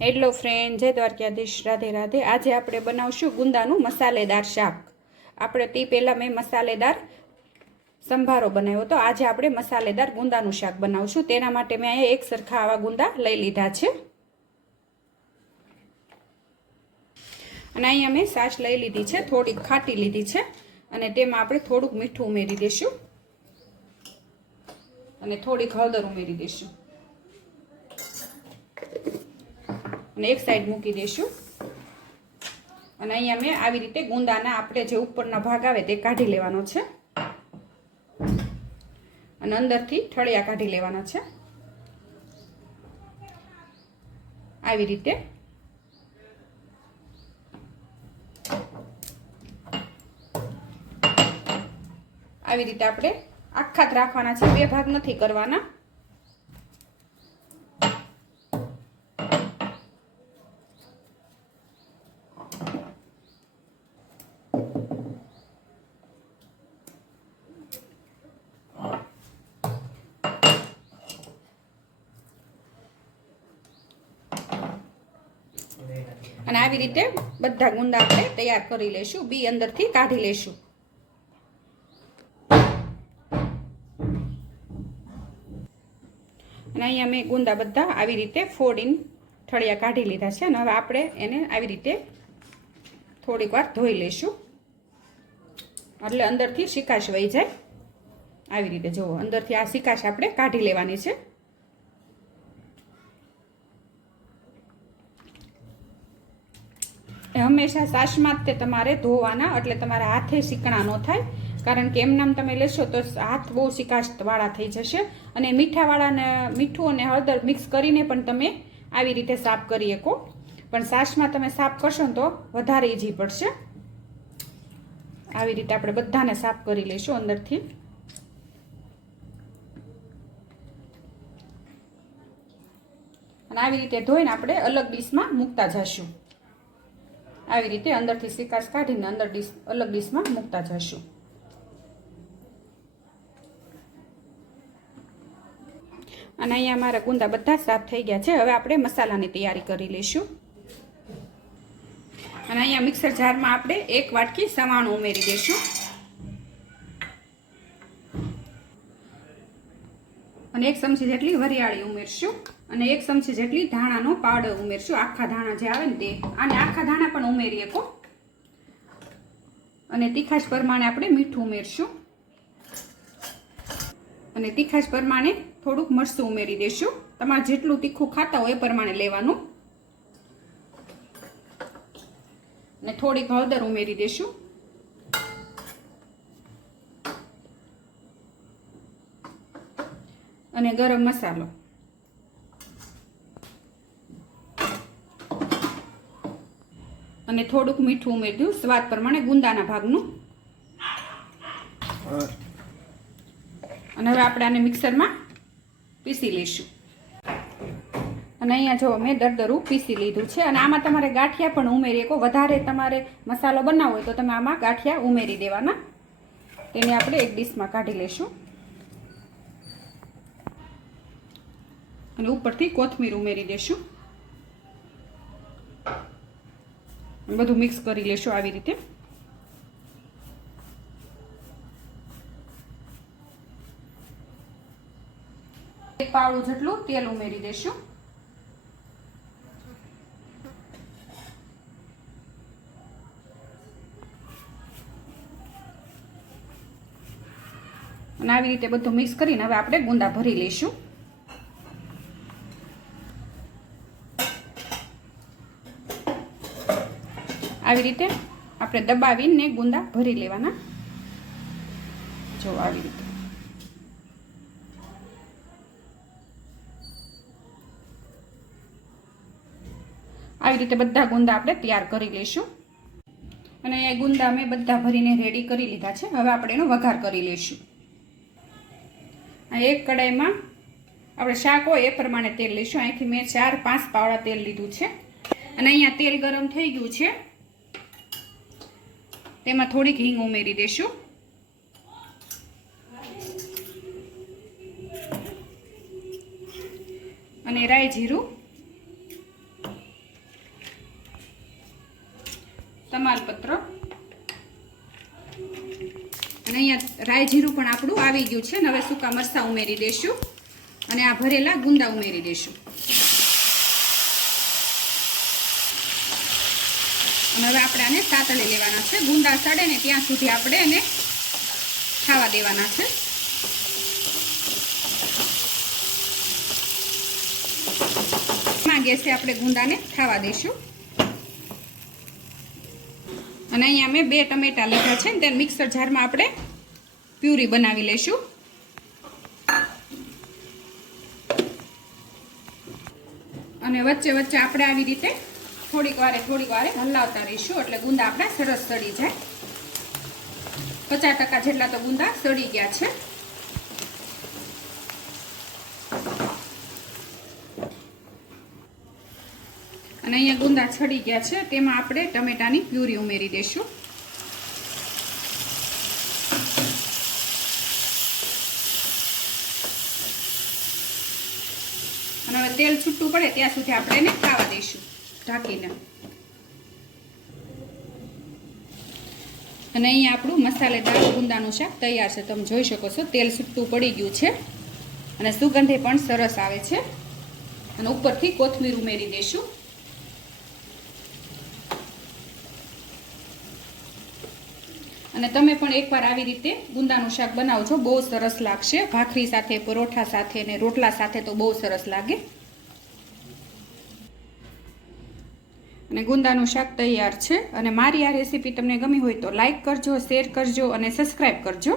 Hello friend, જય દ્વારકાધીશ, રાધે રાધે। આજે આપણે બનાવશું ગુંદાનું મસાલેદાર શાક। આપણે તે પહેલાં મેં મસાલેદાર સંભારો બનાવ્યો તો આજે આપણે મસાલેદાર ગુંદાનું શાક બનાવશું। તેના માટે મેં અહીંયા એક સરખા આવા ગુંદા લઈ લીધા છે અને અહીંયા મેં છાશ લઈ લીધી છે, થોડીક ખાટી લીધી છે અને તેમાં આપણે થોડુંક મીઠું ઉમેરી દઈશું અને થોડીક હળદર ઉમેરી દઈશું અને એક સાઈડ મૂકી દઈશું। અને અહીંયા મેં આવી રીતે ગુંદાના આપણે જે ઉપરના ભાગ આવે તે કાઢી લેવાનો છે અને અંદરથી ઠળિયા કાઢી લેવાના છે। આવી રીતે આપણે આખા જ રાખવાના છે, બે ભાગ નથી કરવાના। અને આવી રીતે બધા ગુંદા આપણે તૈયાર કરી લેશું, બી અંદરથી કાઢી લેશું। અને અહીંયા મેં ગુંદા બધા આવી રીતે ફોડીને ઠળિયા કાઢી લીધા છે અને હવે આપણે એને આવી રીતે થોડીક વાર ધોઈ લેશું એટલે અંદરથી સિકાશ વહી જાય। આવી રીતે જુઓ, અંદરથી આ સિકાશ આપણે કાઢી લેવાની છે। હંમેશા છાશમાં જ તે તમારે ધોવાના, એટલે તમારા હાથે શીકણા ન થાય, કારણ કે એમનામ તમે લેશો તો હાથ બહુ સિકાશવાળા થઈ જશે। અને મીઠાવાળાને મીઠું અને હળદર મિક્સ કરીને પણ તમે આવી રીતે સાફ કરી શકો, પણ છાશમાં તમે સાફ કરશો ને તો વધારે ઈઝી પડશે। આવી રીતે આપણે બધાને સાફ કરી લઈશું અંદરથી। અને આવી રીતે ધોઈને આપણે અલગ ડીશમાં મૂકતા જશું। આવી રીતે અંદરથી સિકાશ કાઢીને અલગ ડીશમાં મૂકતા જશું। અને અહીંયા મારા ગુંદા બધા સાફ થઈ ગયા છે। હવે આપણે મસાલાની તૈયારી કરી લઈશું। અને અહીંયા મિક્સર જારમાં આપણે 1 વાટકી સવાણું ઉમેરી દઈશું અને 1 ચમચી જેટલી વરિયાળી ઉમેરશું અને 1 ચમચી જેટલી ધાણાનો પાવડર ઉમેરશું। આખા ધાણા જે આવે ને તે, અને આખા ધાણા પણ ઉમેરી શકો। અને તીખાશ પ્રમાણે આપણે મીઠું ઉમેરશું અને તીખાશ પ્રમાણે થોડુંક મરચું ઉમેરી દઈશું। તમારે જેટલું તીખું ખાતા હોય એ પ્રમાણે લેવાનું અને થોડીક હળદર ઉમેરી દઈશું અને ગરમ મસાલો અને થોડુંક મીઠું ઉમેર્યું સ્વાદ પ્રમાણે ગુંદાના ભાગનું। અને હવે આપણે આને મિક્સરમાં પીસી લઈશું। અને અહીંયા જો મેં દરદરું પીસી લીધું છે અને આમાં તમારે ગાંઠિયા પણ ઉમેરી શકો। વધારે તમારે મસાલો બનાવવો હોય તો તમે આમાં ગાંઠિયા ઉમેરી દેવાના। તેને આપણે એક ડીશમાં કાઢી લઈશું અને ઉપરથી કોથમીર ઉમેરી દઈશું। બધું મિક્સ કરી લેશું આવી રીતે। એક પાવડું જેટલું તેલ ઉમેરી દઈશું અને આવી રીતે બધું મિક્સ કરીને હવે આપણે ગુંદા ભરી લઈશું। આવી રીતે આપણે દબાવીને ગુંદા ભરી લેવાના। જો આવી રીતે બધા ગુંદા આપણે તૈયાર કરી લઈશું। અને એ ગુંદા મેં બધા ભરીને રેડી કરી લીધા છે। હવે આપણે એનો વઘાર કરી લઈશું। એક કડાઈમાં આપણે શાક હોય એ પ્રમાણે તેલ લઈશું। અહીંથી મેં 4-5 પાવડા તેલ લીધું છે અને અહીંયા તેલ ગરમ થઈ ગયું છે, તેમાં થોડીક હિંગ ઉમેરી દઈશું અને રાઈ જીરું તમાલપત્ર અને અહીંયા રાઈ જીરું પણ આપણું આવી ગયું છે. હવે સૂકા મરચાં ઉમેરી દઈશું અને આ ભરેલા ગુંદા ઉમેરી દઈશું. અને હવે આપણે આને સાતળી લેવાના છે. ગુંદા સડે ને ત્યાં સુધી આપણે એને ખાવા દેવાના છે. ગેસે આપણે ગુંદાને ખાવા દઈશું. અને અહીંયા મેં 2 ટમેટા લીધા છે ને તેને મિક્સર જારમાં આપણે પ્યુરી બનાવી લઈશું. અને વચ્ચે વચ્ચે આપણે આવી રીતે થોડીક વારે હલાવતા રહીશું એટલે ગુંદા આપણા સરસ સડી જાય. 50% જેટલા તો ગુંદા સડી ગયા છે. અને અહીંયા ગુંદા છડી ગયા છે તેમાં આપણે ટમેટાની પ્યુરી ઉમેરી દઈશું. અને હવે તેલ છૂટું પડે ત્યાં સુધી આપણે એને ખાવા દઈશું ઢાંકીને. અને અહીંયા આપણું મસાલેદાર ગુંદાનું શાક તૈયાર છે. તમે જોઈ શકો છો તેલ છૂટું પડી ગયું છે અને સુગંધે પણ સરસ આવે છે. અને ઉપરથી કોથમીર ઉમેરી દઈશું. અને તમે પણ એકવાર આવી રીતે ગુંદાનું શાક બનાવજો, બહુ સરસ લાગશે. ભાખરી સાથે, પરોઠા સાથે અને રોટલા સાથે તો બહુ સરસ લાગે. અને ગુંદાનું શાક તૈયાર છે. અને મારી આ રેસીપી તમને ગમી હોય તો લાઈક કરજો, શેર કરજો અને સબસ્ક્રાઈબ કરજો.